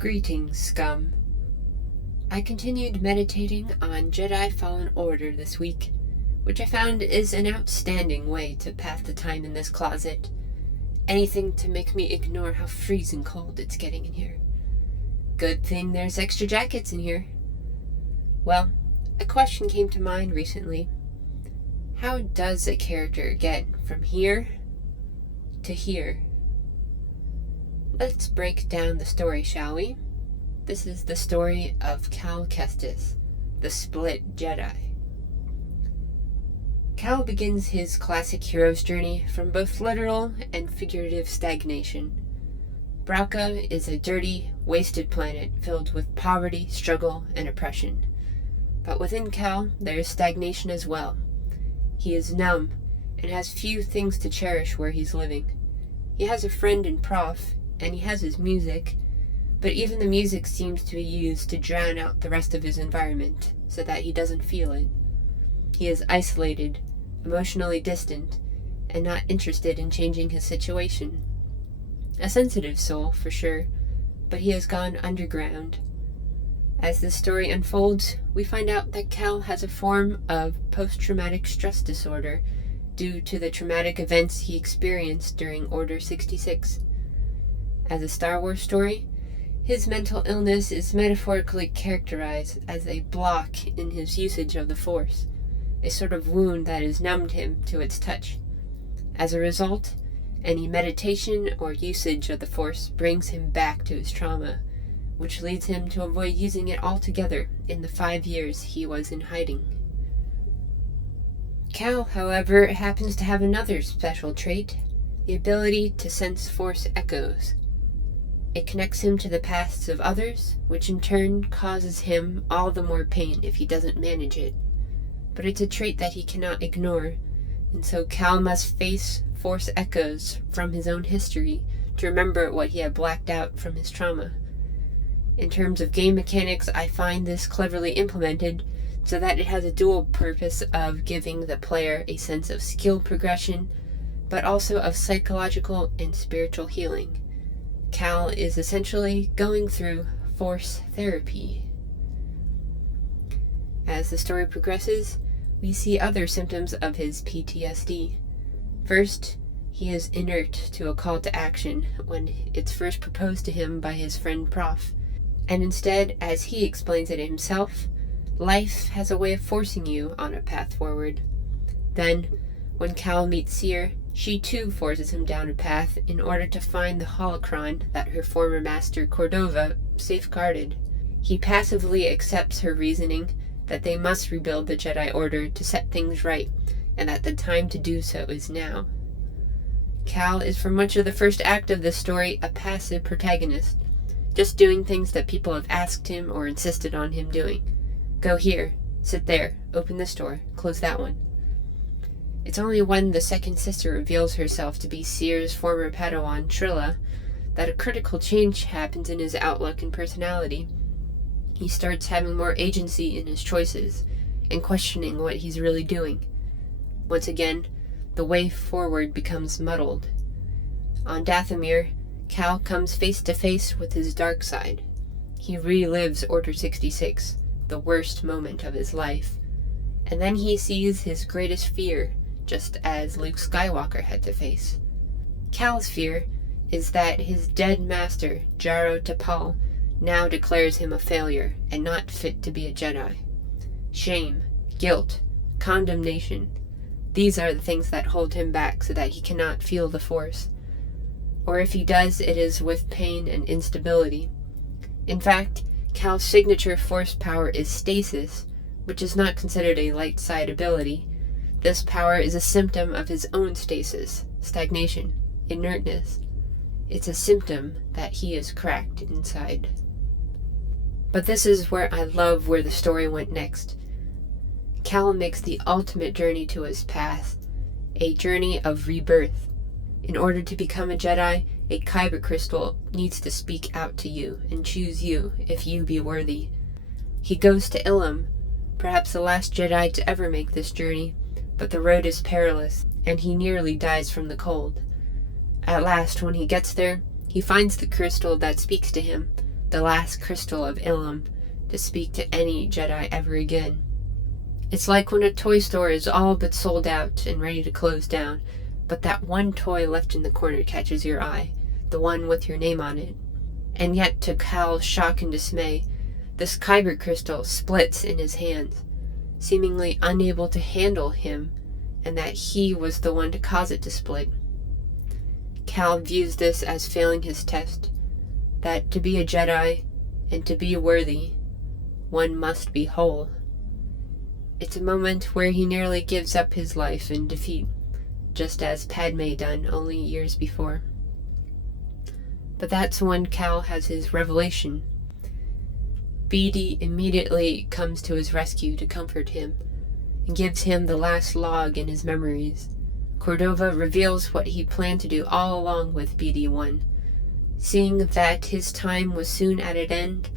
Greetings, scum. I continued meditating on Jedi Fallen Order this week, which I found is an outstanding way to pass the time in this closet. Anything to make me ignore how freezing cold it's getting in here. Good thing there's extra jackets in here. Well, a question came to mind recently. How does a character get from here to here? Let's break down the story, shall we? This is the story of Cal Kestis, the Split Jedi. Cal begins his classic hero's journey from both literal and figurative stagnation. Bracca is a dirty, wasted planet filled with poverty, struggle, and oppression. But within Cal, there is stagnation as well. He is numb and has few things to cherish where he's living. He has a friend in Prof, and he has his music, but even the music seems to be used to drown out the rest of his environment so that he doesn't feel it. He is isolated, emotionally distant, and not interested in changing his situation. A sensitive soul, for sure, but he has gone underground. As this story unfolds, we find out that Cal has a form of post-traumatic stress disorder due to the traumatic events he experienced during Order 66. As a Star Wars story, his mental illness is metaphorically characterized as a block in his usage of the Force, a sort of wound that has numbed him to its touch. As a result, any meditation or usage of the Force brings him back to his trauma, which leads him to avoid using it altogether in the 5 years he was in hiding. Cal, however, happens to have another special trait, the ability to sense Force echoes. It connects him to the pasts of others, which in turn causes him all the more pain if he doesn't manage it. But it's a trait that he cannot ignore, and so Cal must face Force echoes from his own history to remember what he had blacked out from his trauma. In terms of game mechanics, I find this cleverly implemented so that it has a dual purpose of giving the player a sense of skill progression, but also of psychological and spiritual healing. Cal is essentially going through Force therapy. As the story progresses, we see other symptoms of his PTSD. First, he is inert to a call to action when it's first proposed to him by his friend Prof. And instead, as he explains it himself, life has a way of forcing you on a path forward. Then, when Cal meets Seer, she too forces him down a path in order to find the holocron that her former master Cordova safeguarded. He passively accepts her reasoning that they must rebuild the Jedi Order to set things right, and that the time to do so is now. Cal is for much of the first act of this story a passive protagonist, just doing things that people have asked him or insisted on him doing. Go here, sit there, open this door, close that one. It's only when the second sister reveals herself to be Seer's former Padawan, Trilla, that a critical change happens in his outlook and personality. He starts having more agency in his choices, and questioning what he's really doing. Once again, the way forward becomes muddled. On Dathomir, Cal comes face to face with his dark side. He relives Order 66, the worst moment of his life, and then he sees his greatest fear, just as Luke Skywalker had to face. Cal's fear is that his dead master, Jaro Tapal, now declares him a failure and not fit to be a Jedi. Shame, guilt, condemnation, these are the things that hold him back so that he cannot feel the Force. Or if he does, it is with pain and instability. In fact, Cal's signature Force power is stasis, which is not considered a light side ability. This power is a symptom of his own stasis, stagnation, inertness. It's a symptom that he is cracked inside. But this is where I love where the story went next. Cal makes the ultimate journey to his past, a journey of rebirth. In order to become a Jedi, a kyber crystal needs to speak out to you and choose you if you be worthy. He goes to Ilum, perhaps the last Jedi to ever make this journey, but the road is perilous, and he nearly dies from the cold. At last, when he gets there, he finds the crystal that speaks to him, the last crystal of Ilum, to speak to any Jedi ever again. It's like when a toy store is all but sold out and ready to close down, but that one toy left in the corner catches your eye, the one with your name on it. And yet, to Cal's shock and dismay, this kyber crystal splits in his hands, seemingly unable to handle him, and that he was the one to cause it to split. Cal views this as failing his test, that to be a Jedi and to be worthy, one must be whole. It's a moment where he nearly gives up his life in defeat, just as Padme done only years before. But that's when Cal has his revelation. BD immediately comes to his rescue to comfort him, and gives him the last log in his memories. Cordova reveals what he planned to do all along with BD-1. Seeing that his time was soon at an end,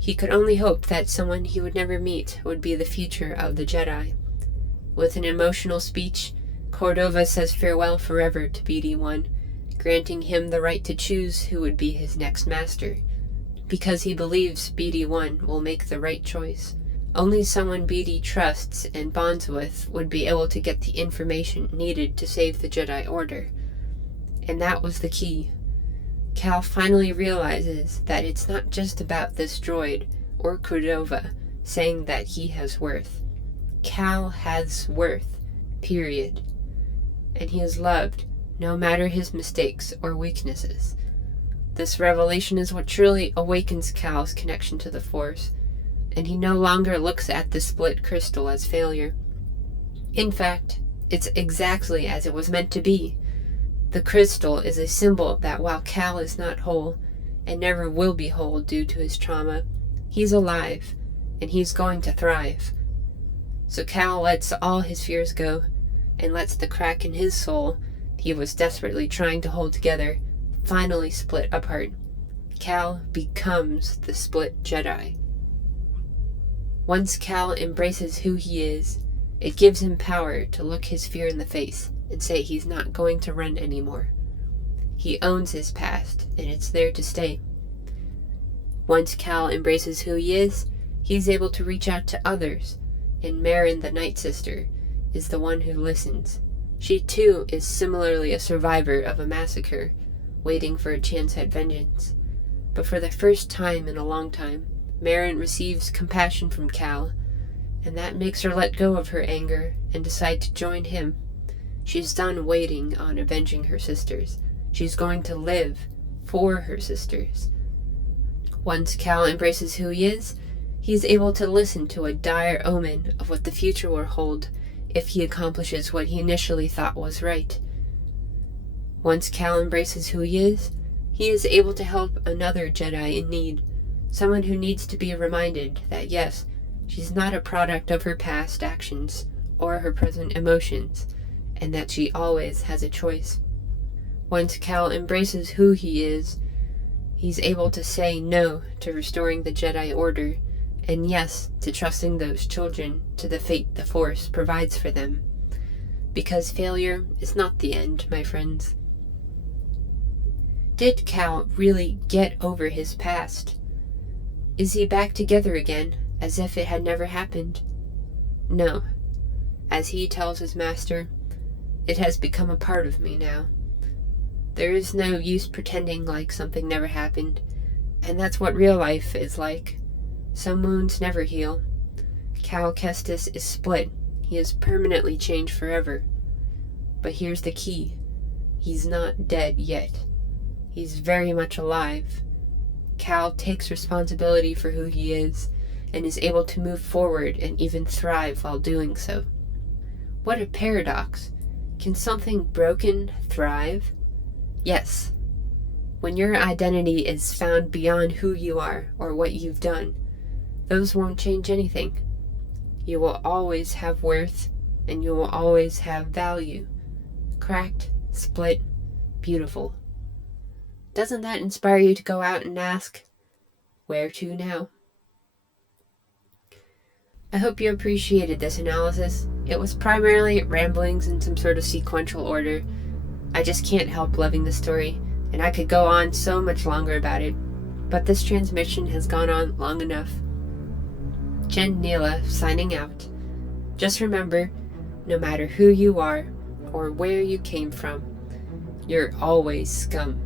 he could only hope that someone he would never meet would be the future of the Jedi. With an emotional speech, Cordova says farewell forever to BD-1, granting him the right to choose who would be his next master, because he believes BD-1 will make the right choice. Only someone BD trusts and bonds with would be able to get the information needed to save the Jedi Order. And that was the key. Cal finally realizes that it's not just about this droid or Cordova saying that he has worth. Cal has worth, period. And he is loved, no matter his mistakes or weaknesses. This revelation is what truly awakens Cal's connection to the Force, and he no longer looks at the split crystal as failure. In fact, it's exactly as it was meant to be. The crystal is a symbol that while Cal is not whole, and never will be whole due to his trauma, he's alive, and he's going to thrive. So Cal lets all his fears go, and lets the crack in his soul he was desperately trying to hold together finally split apart. Cal becomes the split Jedi. Once Cal embraces who he is, it gives him power to look his fear in the face and say he's not going to run anymore. He owns his past, and it's there to stay. Once Cal embraces who he is, he's able to reach out to others, and Merrin, the Night Sister, is the one who listens. She too is similarly a survivor of a massacre, waiting for a chance at vengeance. But for the first time in a long time, Merrin receives compassion from Cal, and that makes her let go of her anger and decide to join him. She's done waiting on avenging her sisters. She's going to live for her sisters. Once Cal embraces who he is, he's able to listen to a dire omen of what the future will hold if he accomplishes what he initially thought was right. Once Cal embraces who he is able to help another Jedi in need, someone who needs to be reminded that yes, she's not a product of her past actions or her present emotions, and that she always has a choice. Once Cal embraces who he is, he's able to say no to restoring the Jedi Order, and yes to trusting those children to the fate the Force provides for them. Because failure is not the end, my friends. Did Cal really get over his past? Is he back together again, as if it had never happened? No. As he tells his master, it has become a part of me now. There is no use pretending like something never happened, and that's what real life is like. Some wounds never heal. Cal Kestis is split. He is permanently changed forever. But here's the key. He's not dead yet. He's very much alive. Cal takes responsibility for who he is, and is able to move forward and even thrive while doing so. What a paradox. Can something broken thrive? Yes. When your identity is found beyond who you are or what you've done, those won't change anything. You will always have worth, and you will always have value. Cracked, split, beautiful. Doesn't that inspire you to go out and ask, where to now? I hope you appreciated this analysis. It was primarily ramblings in some sort of sequential order. I just can't help loving the story, and I could go on so much longer about it. But this transmission has gone on long enough. Jen Neela signing out. Just remember, no matter who you are or where you came from, you're always scum.